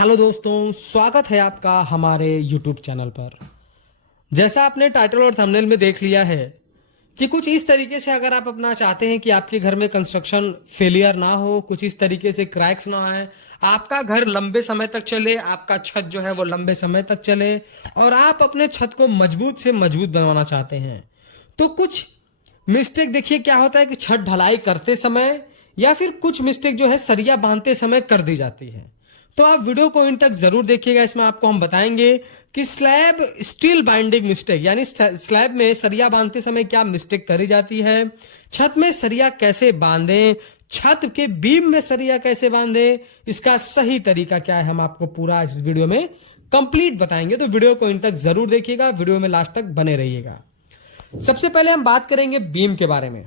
Hello दोस्तों, स्वागत है आपका हमारे यूट्यूब चैनल पर। जैसा आपने टाइटल और थंबनेल में देख लिया है कि कुछ इस तरीके से अगर आप अपना चाहते हैं कि आपके घर में कंस्ट्रक्शन फेलियर ना हो, कुछ इस तरीके से क्रैक्स ना आए, आपका घर लंबे समय तक चले, आपका छत जो है वो लंबे समय तक चले और आप अपने छत को मजबूत से मजबूत बनवाना चाहते हैं, तो कुछ मिस्टेक देखिए क्या होता है कि छत ढलाई करते समय या फिर कुछ मिस्टेक जो है सरिया बांधते समय कर दी जाती है। तो आप वीडियो को इन तक जरूर देखिएगा। इसमें आपको हम बताएंगे कि स्लैब स्टील बाइंडिंग मिस्टेक यानी स्लैब में सरिया बांधते समय क्या मिस्टेक करी जाती है, छत में सरिया कैसे बांधें, छत के बीम में सरिया कैसे बांधें, इसका सही तरीका क्या है, हम आपको पूरा इस वीडियो में कंप्लीट बताएंगे। तो वीडियो को इन तक जरूर देखिएगा, वीडियो में लास्ट तक बने रहिएगा। सबसे पहले हम बात करेंगे बीम के बारे में।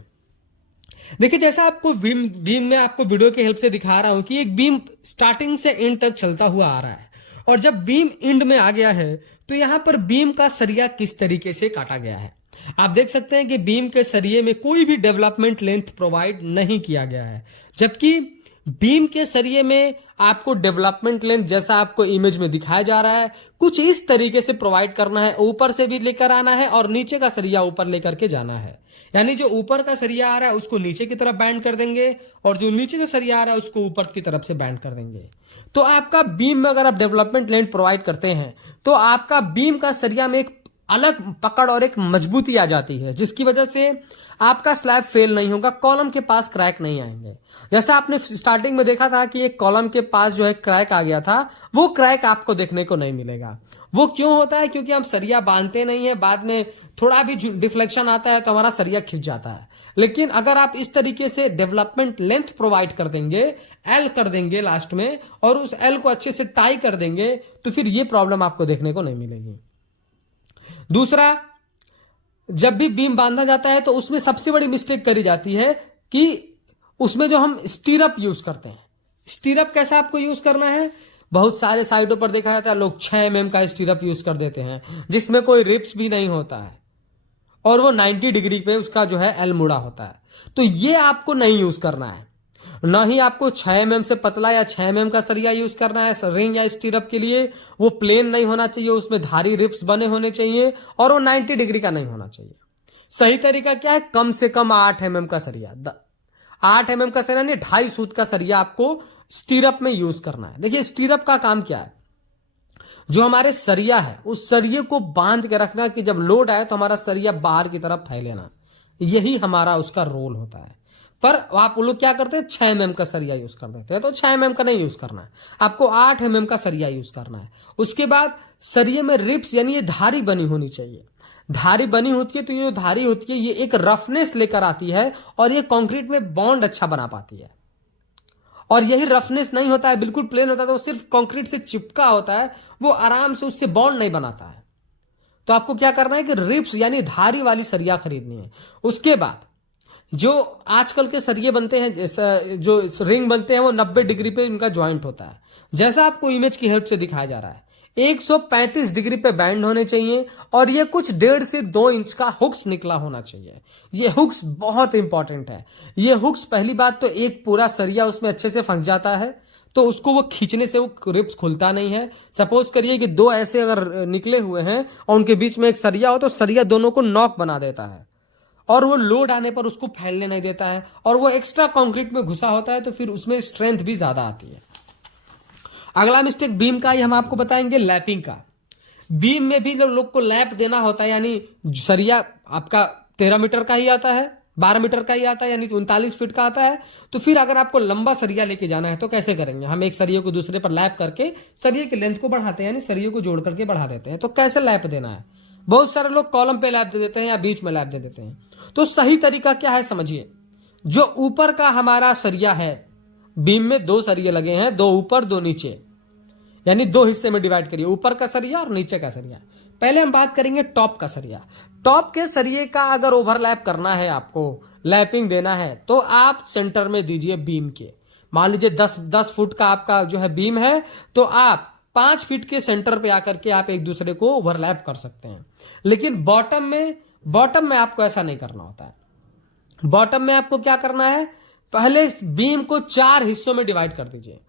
देखिए, जैसा आपको बीम में आपको वीडियो की हेल्प से दिखा रहा हूं कि एक बीम स्टार्टिंग से एंड तक चलता हुआ आ रहा है और जब बीम एंड में आ गया है तो यहां पर बीम का सरिया किस तरीके से काटा गया है। आप देख सकते हैं कि बीम के सरिये में कोई भी डेवलपमेंट लेंथ प्रोवाइड नहीं किया गया है, जबकि बीम के सरिये में आपको डेवलपमेंट लेंथ जैसा आपको इमेज में दिखाया जा रहा है कुछ इस तरीके से प्रोवाइड करना है। ऊपर से भी लेकर आना है और नीचे का सरिया ऊपर लेकर के जाना है, यानी जो ऊपर का सरिया आ रहा है उसको नीचे की तरफ बैंड कर देंगे और जो नीचे से सरिया आ रहा है उसको ऊपर की तरफ से बैंड कर देंगे। तो आपका बीम में अगर आप डेवलपमेंट लेंथ प्रोवाइड करते हैं तो आपका बीम का सरिया में एक अलग पकड़ और एक मजबूती आ जाती है, जिसकी वजह से आपका स्लैब फेल नहीं होगा, कॉलम के पास क्रैक नहीं आएंगे। जैसा आपने स्टार्टिंग में देखा था कि एक कॉलम के पास जो है क्रैक आ गया था, वो क्रैक आपको देखने को नहीं मिलेगा। वो क्यों होता है? क्योंकि हम सरिया बांधते नहीं है, बाद में थोड़ा भी डिफ्लेक्शन आता है तो हमारा सरिया खिंच जाता है। लेकिन अगर आप इस तरीके से डेवलपमेंट लेंथ प्रोवाइड कर देंगे, एल कर देंगे लास्ट में, और उस एल को अच्छे से टाई कर देंगे, तो फिर ये प्रॉब्लम आपको देखने को नहीं मिलेगी। दूसरा, जब भी बीम बांधा जाता है तो उसमें सबसे बड़ी मिस्टेक करी जाती है कि उसमें जो हम स्टीरअप यूज करते हैं। स्टीरअप कैसा आपको यूज करना है? बहुत सारे साइटों पर देखा जाता है लोग 6 mm का स्टीरअप यूज कर देते हैं, जिसमें कोई रिप्स भी नहीं होता है और वो 90 डिग्री पे उसका जो है एल मुड़ा होता है। तो ये आपको नहीं यूज करना है। ना ही आपको 6 mm से पतला या 6 mm का सरिया यूज करना है रिंग या स्टीरअप के लिए। वो प्लेन नहीं होना चाहिए, उसमें धारी रिप्स बने होने चाहिए और वो 90 डिग्री का नहीं होना चाहिए। सही तरीका क्या है? कम से कम 8 mm का सरिया, 8 mm का सरिया नहीं, 2.5 सूत का सरिया आपको स्टीरअप में यूज करना है। देखिए, स्टीरअप का काम क्या है? जो हमारे सरिया है उस सरिये को बांध के रखना कि जब लोड आए तो हमारा सरिया बाहर की तरफ फैलेना, यही हमारा उसका रोल होता है। पर आप लोग क्या करते हैं? 6 mm का सरिया यूज कर देते हैं। तो 6 mm का नहीं यूज करना है, आपको 8 mm का सरिया यूज करना है। उसके बाद सरिये में रिप्स यानी ये धारी बनी होनी चाहिए। धारी बनी होती है तो ये धारी होती है, ये एक रफनेस लेकर आती है और ये कंक्रीट में बॉन्ड अच्छा बना पाती है। और यही रफनेस नहीं होता है, बिल्कुल प्लेन होता है तो वो सिर्फ कंक्रीट से चिपका होता है, वो आराम से उससे बॉन्ड नहीं बनाता है। तो आपको क्या करना है कि रिप्स यानी धारी वाली सरिया खरीदनी है। उसके बाद जो आजकल के सरिये बनते हैं, जो रिंग बनते हैं, वो 90 डिग्री पे इनका ज्वाइंट होता है। जैसा आपको इमेज की हेल्प से दिखाया जा रहा है, 135 डिग्री पे बैंड होने चाहिए और ये कुछ 1.5 से 2 इंच का हुक्स निकला होना चाहिए। ये हुक्स बहुत इंपॉर्टेंट है। ये हुक्स, पहली बात तो एक पूरा सरिया उसमें अच्छे से फंस जाता है, तो उसको वो खींचने से वो रिप्स खुलता नहीं है। सपोज करिए कि 2 ऐसे अगर निकले हुए हैं और उनके बीच में एक सरिया हो तो सरिया दोनों को नॉक बना देता है और वो लोड आने पर उसको फैलने नहीं देता है और वो एक्स्ट्रा कंक्रीट में घुसा होता है, तो फिर उसमें स्ट्रेंथ भी ज्यादा आती है। अगला मिस्टेक बीम का ही हम आपको बताएंगे, लैपिंग का। बीम में भी लोग को लैप देना होता है, यानी सरिया आपका 13 मीटर का ही आता है, 12 मीटर का ही आता है, यानी 39 फीट का आता है। तो फिर अगर आपको लंबा सरिया लेके जाना है तो कैसे करेंगे? हम एक सरिये को दूसरे पर लैप करके सरिये की लेंथ को बढ़ाते हैं, यानी सरिये को जोड़ करके बढ़ा देते हैं। तो कैसे लैप देना है? बहुत सारे लोग कॉलम पे लैप दे देते हैं या बीच में लैप दे देते हैं। तो सही तरीका क्या है समझिए। जो ऊपर का हमारा सरिया है, बीम में 2 सरिये लगे हैं, 2 ऊपर 2 नीचे, यानी 2 हिस्से में डिवाइड करिए, ऊपर का सरिया और नीचे का सरिया। पहले हम बात करेंगे टॉप का सरिया। टॉप के सरिये का अगर ओवरलैप करना है, आपको लैपिंग देना है, तो आप सेंटर में दीजिए बीम के। मान लीजिए 10 फुट का आपका जो है बीम है, तो आप 5 फीट के सेंटर पे आकर के आप एक दूसरे को ओवरलैप कर सकते हैं। लेकिन बॉटम में आपको ऐसा नहीं करना होता है। बॉटम में आपको क्या करना है? पहले इस बीम को 4 हिस्सों में डिवाइड कर दीजिए।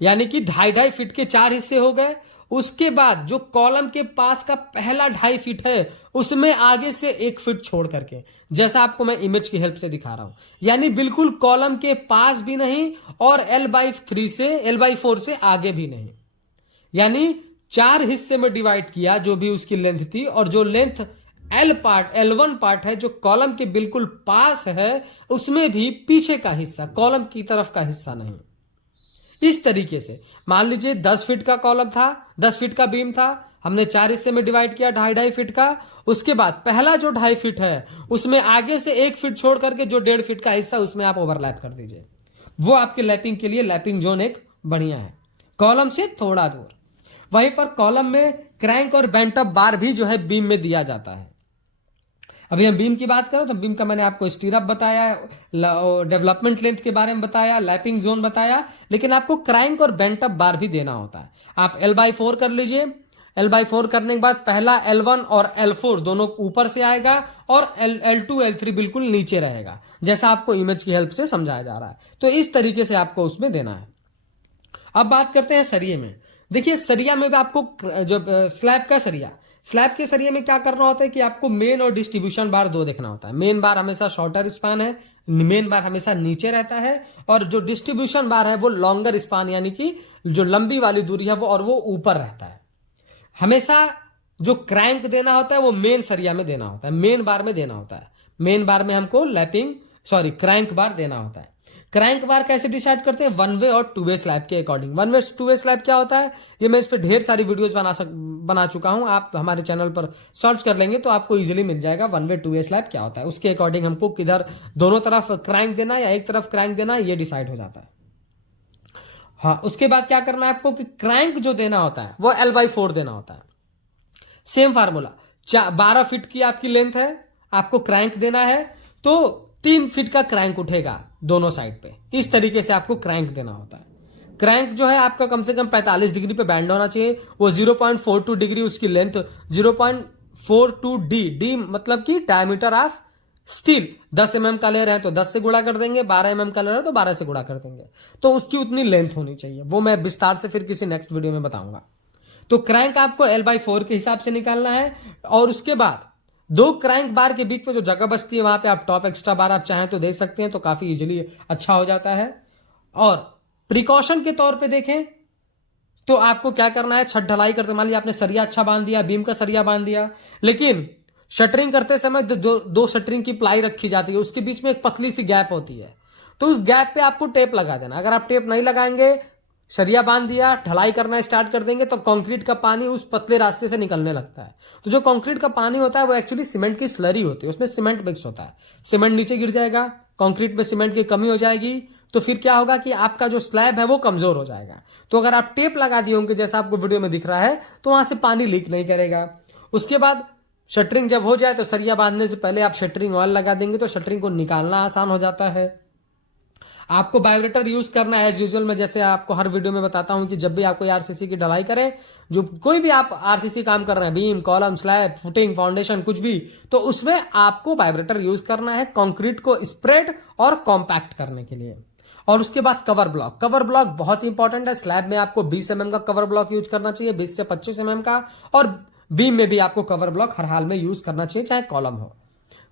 यानी कि 2.5 फीट के 4 हिस्से हो गए। उसके बाद जो कॉलम के पास का पहला 2.5 फीट है उसमें आगे से 1 फीट छोड़ करके, जैसा आपको मैं इमेज की हेल्प से दिखा रहा हूं, यानी बिल्कुल कॉलम के पास भी नहीं और L/4 से आगे भी नहीं, यानी 4 हिस्से में डिवाइड किया जो भी उसकी लेंथ थी, और जो लेंथ L1 पार्ट है जो कॉलम के बिल्कुल पास है उसमें भी पीछे का हिस्सा, कॉलम की तरफ का हिस्सा नहीं। इस तरीके से मान लीजिए 10 फीट का कॉलम था, 10 फीट का बीम था, हमने 4 हिस्से में डिवाइड किया 2.5 फीट का। उसके बाद पहला जो 2.5 फीट है उसमें आगे से 1 फीट छोड़ करके जो 1.5 फीट का हिस्सा उसमें आप ओवरलैप कर दीजिए। वो आपके लैपिंग के लिए लैपिंग जोन एक बढ़िया है, कॉलम से थोड़ा दूर। वहीं पर कॉलम में क्रैंक और बेंट अप बार भी जो है बीम में दिया जाता है। अभी हम बीम की बात करें तो बीम का मैंने आपको स्टीरअप बताया, डेवलपमेंट लेंथ के बारे में बताया, लैपिंग जोन बताया, लेकिन आपको क्रैंक और बेंट अप बार भी देना होता है। आप L/4 कर लीजिए। L/4 करने के बाद पहला L1 और L4 दोनों ऊपर से आएगा और L2 L3 बिल्कुल नीचे रहेगा, जैसा आपको इमेज की हेल्प से समझाया जा रहा है। तो इस तरीके से आपको उसमें देना है। अब बात करते हैं सरिये में। देखिए सरिया में भी आपको जो स्लैब के सरिये में क्या करना होता है कि आपको मेन और डिस्ट्रीब्यूशन बार 2 देखना होता है। मेन बार हमेशा शॉर्टर स्पान है, मेन बार हमेशा नीचे रहता है, और जो डिस्ट्रीब्यूशन बार है वो लॉन्गर स्पान यानी कि जो लंबी वाली दूरी है वो ऊपर रहता है। हमेशा जो क्रैंक देना होता है वो मेन सरिया में देना होता है, मेन बार में देना होता है। मेन बार में हमको क्रैंक बार देना होता है। क्रैंक बार कैसे डिसाइड करते हैं? 1 वे और 2 वे स्लैब के अकॉर्डिंग। 1 वे 2 वे स्लैब क्या होता है ये मैं इस पर ढेर सारी वीडियोस बना चुका हूं, आप हमारे चैनल पर सर्च कर लेंगे तो आपको इजीली मिल जाएगा 1 वे 2 वे स्लैब क्या होता है। उसके अकॉर्डिंग हमको किधर दोनों तरफ क्रैंक देना या एक तरफ क्रैंक देना ये डिसाइड हो जाता है। हाँ, उसके बाद क्या करना है आपको कि क्रैंक जो देना होता है वो L/4 देना होता है। सेम फार्मूला, 12 फीट की आपकी लेंथ है, आपको क्रैंक देना है तो 3 फीट का क्रैंक उठेगा दोनों साइड पे। इस तरीके से आपको क्रैंक देना होता है। क्रैंक जो है आपका कम से कम 45 डिग्री पे बैंड होना चाहिए। वो 0.42 डिग्री उसकी लेंथ, 0.42 डी मतलब कि डायमीटर ऑफ स्टील। 10 mm का ले रहे हैं तो 10 से गुणा कर देंगे, 12 mm का ले रहे हैं तो 12 से गुणा कर देंगे, तो उसकी उतनी लेंथ होनी चाहिए। वो मैं विस्तार से फिर किसी नेक्स्ट वीडियो में बताऊंगा। तो क्रैंक आपको L/4 के हिसाब से निकालना है, और उसके बाद 2 क्रैंक बार के बीच में जो जगह बचती है वहां पे आप टॉप एक्स्ट्रा बार आप चाहें तो दे सकते हैं, तो काफी इजीली अच्छा हो जाता है। और प्रिकॉशन के तौर पे देखें तो आपको क्या करना है, छत ढलाई करते मान लीजिए आपने सरिया अच्छा बांध दिया, बीम का सरिया बांध दिया, लेकिन शटरिंग करते समय दो शटरिंग की प्लाई रखी जाती है, उसके बीच में एक पतली सी गैप होती है, तो उस गैप पे आपको टेप लगा देना। अगर आप टेप नहीं लगाएंगे, सरिया बांध दिया, ढलाई करना स्टार्ट कर देंगे, तो कंक्रीट का पानी उस पतले रास्ते से निकलने लगता है। तो जो कंक्रीट का पानी होता है वो एक्चुअली सीमेंट की स्लरी होती है, उसमें सीमेंट मिक्स होता है। सीमेंट नीचे गिर जाएगा, कंक्रीट में सीमेंट की कमी हो जाएगी, तो फिर क्या होगा कि आपका जो स्लैब है वो कमजोर हो जाएगा। तो अगर आप टेप लगा दिए होंगे जैसा आपको वीडियो में दिख रहा है तो वहां से पानी लीक नहीं करेगा। उसके बाद शटरिंग जब हो जाए तो सरिया बांधने से पहले आप शटरिंग ऑयल लगा देंगे, तो शटरिंग को निकालना आसान हो जाता है। आपको वाइब्रेटर यूज करना है एज यूजुअल। मैं जैसे आपको हर वीडियो में बताता हूं कि जब भी आपको आरसीसी की ढलाई करें, जो कोई भी आप आरसीसी काम कर रहे हैं, beam, column, slab, footing, foundation, कुछ भी, तो उसमें आपको वाइब्रेटर यूज करना है कंक्रीट को स्प्रेड और कॉम्पैक्ट करने के लिए। और उसके बाद कवर ब्लॉक। कवर ब्लॉक बहुत इंपॉर्टेंट है। स्लैब में आपको 20 mm का कवर ब्लॉक यूज करना चाहिए, 20 से 25 mm का, और बीम में भी आपको कवर ब्लॉक हर हाल में यूज करना चाहिए, चाहे कॉलम हो।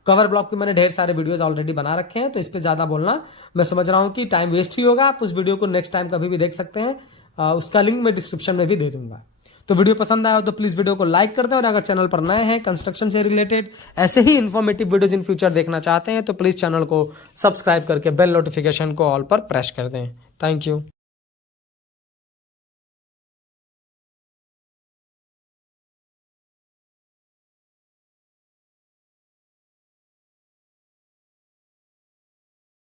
कवर ब्लॉक के मैंने ढेर सारे वीडियोस ऑलरेडी बना रखे हैं, तो इस पे ज्यादा बोलना मैं समझ रहा हूं कि टाइम वेस्ट ही होगा। आप उस वीडियो को नेक्स्ट टाइम कभी भी देख सकते हैं, उसका लिंक मैं डिस्क्रिप्शन में भी दे दूंगा। तो वीडियो पसंद आया हो तो प्लीज वीडियो को लाइक कर दें, और अगर चैनल पर नए हैं, कंस्ट्रक्शन से रिलेटेड ऐसे ही इन्फॉर्मेटिव वीडियोज इन फ्यूचर देखना चाहते हैं, तो प्लीज चैनल को सब्सक्राइब करके बेल नोटिफिकेशन को ऑल पर प्रेस कर दें। Thank you.